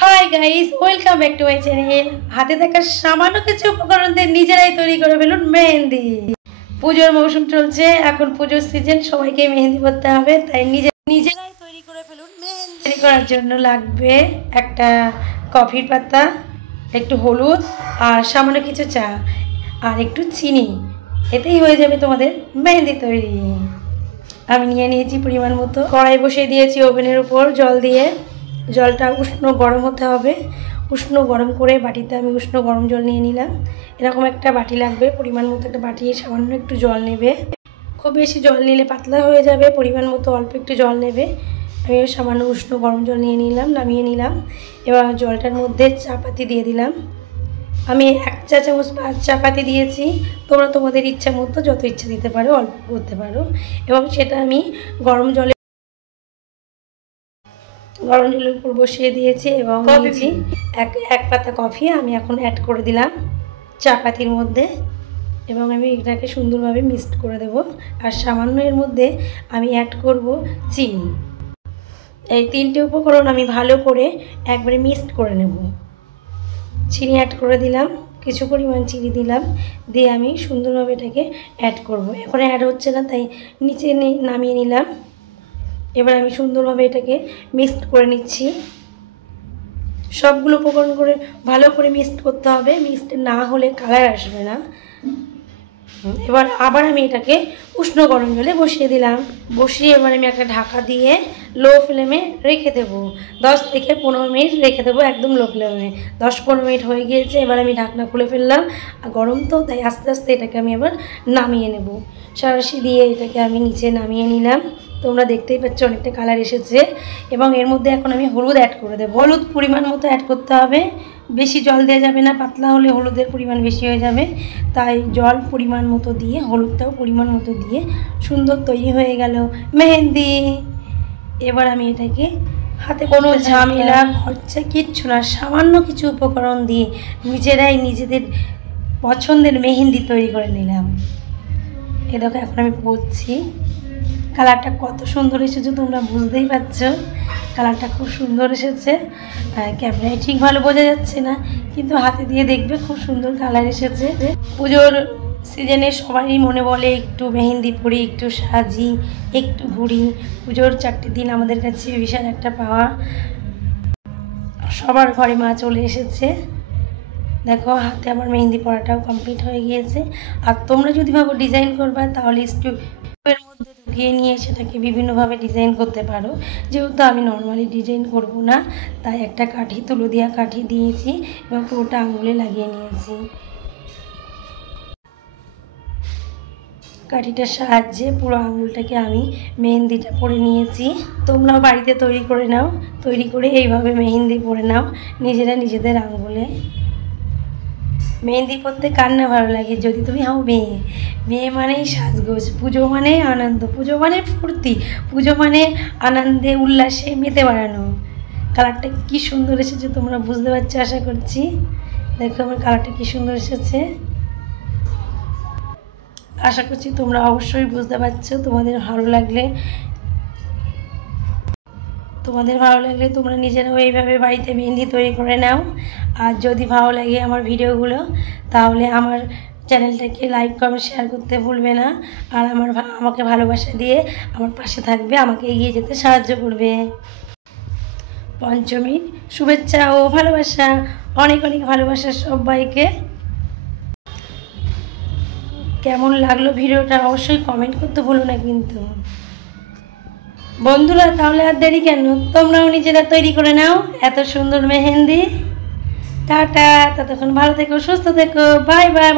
Hi guys, welcome back to my channel. হাতে থাকা সামান্য কিছু উপকরণ দিয়ে নিজেরাই তৈরি করে ফেলুন মেহেন্দি। পুজোর মৌসুম চলছে, এখন পুজোর সিজন, সবাইকে মেহেন্দি করতে হবে, তাই নিজেরাই তৈরি করে ফেলুন মেহেন্দি। তৈরি করার জন্য লাগবে একটা কফির পাতা, একটু হলুদ আর সামান্য কিছু চা আর একটু চিনি। এতেই হয়ে যাবে তোমাদের মেহেন্দি তৈরি। আমি নিয়ে নিয়েছি পরিমাণ মতো। কড়াই বসিয়ে দিয়েছি ওভেনের উপর জল দিয়ে। জলটা উষ্ণ গরম হতে হবে। উষ্ণ গরম করে বাটিতে আমি উষ্ণ গরম জল নিয়ে নিলাম। এরকম একটা বাটি লাগবে, পরিমাণ মতো একটা বাটি, সামান্য একটু জল নেবে। খুব বেশি জল নিলে পাতলা হয়ে যাবে, পরিমাণ মতো অল্প একটু জল নেবে। আমি সামান্য উষ্ণ গরম জল নিয়ে নিলাম, নামিয়ে নিলাম। এবার জলটার মধ্যে চা পাতি দিয়ে দিলাম। আমি 1 চা চামচ চা পাতি দিয়েছি। তোমরা তোমাদের ইচ্ছা মতো যত ইচ্ছা দিতে পারো, অল্প করতে পারো। এবং সেটা আমি গরম জলের উপর বসিয়ে দিয়েছি এবং দিয়েছি এক পাতা কফি আমি এখন অ্যাড করে দিলাম চা পাতির মধ্যে। এবং আমি এটাকে সুন্দরভাবে মিক্সড করে দেব। আর সামান্য এর মধ্যে আমি অ্যাড করব চিনি। এই 3টে উপকরণ আমি ভালো করে একবারে মিক্সড করে নেব। চিনি অ্যাড করে দিলাম, কিছু পরিমাণ চিনি দিলাম, দিয়ে আমি সুন্দরভাবে এটাকে অ্যাড করব। এখন অ্যাড হচ্ছে না, তাই নিচে নামিয়ে নিলাম। এবার আমি সুন্দরভাবে এটাকে মিক্সড করে নিচ্ছি। সবগুলো উপকরণ করে ভালো করে মিক্সড করতে হবে, মিক্সড না হলে কালার আসবে না। এবার আবার আমি এটাকে উষ্ণ গরম জলে বসিয়ে দিলাম। বসিয়ে এবার আমি একটা ঢাকা দিয়ে লো ফ্লেমে রেখে দেবো। 10 থেকে 15 মিনিট রেখে দেবো, একদম লো ফ্লেমে। 10-15 মিনিট হয়ে গিয়েছে। এবার আমি ঢাকনা খুলে ফেললাম। আর গরম তো, তাই আস্তে আস্তে এটাকে আমি এবার নামিয়ে নেব। সাঁড়াশি দিয়ে এটাকে আমি নিচে নামিয়ে নিলাম। তোমরা দেখতেই পাচ্ছ অনেকটা কালার এসেছে। এবং এর মধ্যে এখন আমি হলুদ অ্যাড করে দেবো। হলুদ পরিমাণ মতো অ্যাড করতে হবে, বেশি জল দেওয়া যাবে না, পাতলা হলে হলুদের পরিমাণ বেশি হয়ে যাবে। তাই জল পরিমাণ মতো দিয়ে, হলুদটাও পরিমাণ মতো দিয়ে সুন্দর তৈরি হয়ে গেল মেহেন্দি। এবার আমি এটাকে হাতে কোনো ঝামেলা খরচা কিচ্ছু না, সামান্য কিছু উপকরণ দিয়ে নিজেরাই নিজেদের পছন্দের মেহেন্দি তৈরি করে নিলাম। এ দেখো এখন আমি পরছি। কালারটা কত সুন্দর এসেছে তোমরা বুঝতেই পারছো। কালারটা খুব সুন্দর এসেছে। ক্যামেরায় ঠিক ভালো বোঝা যাচ্ছে না, কিন্তু হাতে দিয়ে দেখবে খুব সুন্দর কালার এসেছে। পুজোর সিজনে সবারই মনে বলে একটু মেহেন্দি পরি, একটু সাজি, একটু ঘুরি। পুজোর 4টে দিন আমাদের কাছে বিশাল একটা পাওয়া। সবার ঘরে মা চলে এসেছে। দেখো হাতে আমার মেহেন্দি পরাটাও কমপ্লিট হয়ে গিয়েছে। আর তোমরা যদি ভাবো ডিজাইন করবা, তাহলে স্টুপের মধ্যে ঢুকিয়ে নিয়ে সেটাকে বিভিন্নভাবে ডিজাইন করতে পারো। যেহেতু আমি নর্মালি ডিজাইন করব না, তাই একটা কাঠি, তুলো দিয়া কাঠি দিয়েছি এবং পুরোটা আঙুলে লাগিয়ে নিয়েছি। কাঠিটার সাহায্যে পুরো আঙুলটাকে আমি মেহেন্দিটা পরে নিয়েছি। তোমরাও বাড়িতে তৈরি করে নাও, তৈরি করে এইভাবে মেহেন্দি পরে নাও নিজেরা নিজেদের আঙুলে। মেহেন্দি করতে কার না ভালো লাগে? যদি তুমি হও মেয়ে। মেয়ে মানেই সাজগোজ, পুজো মানে আনন্দ, পুজো মানে ফুর্তি, পুজো মানে আনন্দে উল্লাসে মেতে বাড়ানো। কালারটা কী সুন্দর এসেছে তোমরা বুঝতে পারছো আশা করছি। দেখো আমার কালারটা কী সুন্দর এসেছে। আশা করছি তোমরা অবশ্যই বুঝতে পারছো। তোমাদের ভালো লাগলে তোমরা নিজেরাও এইভাবে বাড়িতে মেহেন্দি তৈরি করে নাও। আর যদি ভালো লাগে আমার ভিডিওগুলো, তাহলে আমার চ্যানেলটাকে লাইক, কমেন্ট, শেয়ার করতে ভুলবে না। আর আমাকে ভালোবাসা দিয়ে আমার পাশে থাকবে, আমাকে এগিয়ে যেতে সাহায্য করবে। পঞ্চমীর শুভেচ্ছা ও ভালোবাসা, অনেক অনেক ভালোবাসা সবাইকে। কেমন লাগলো ভিডিওটা অবশ্যই কমেন্ট করতে ভুলো না কিন্তু বন্ধুরা। তাহলে আর দেরি কেন, তোমরাও নিজেরা তৈরি করে নাও এত সুন্দর মেহেন্দি। টাটা, ততক্ষণ ভালো থেকো, সুস্থ থেকো, বাই বাই।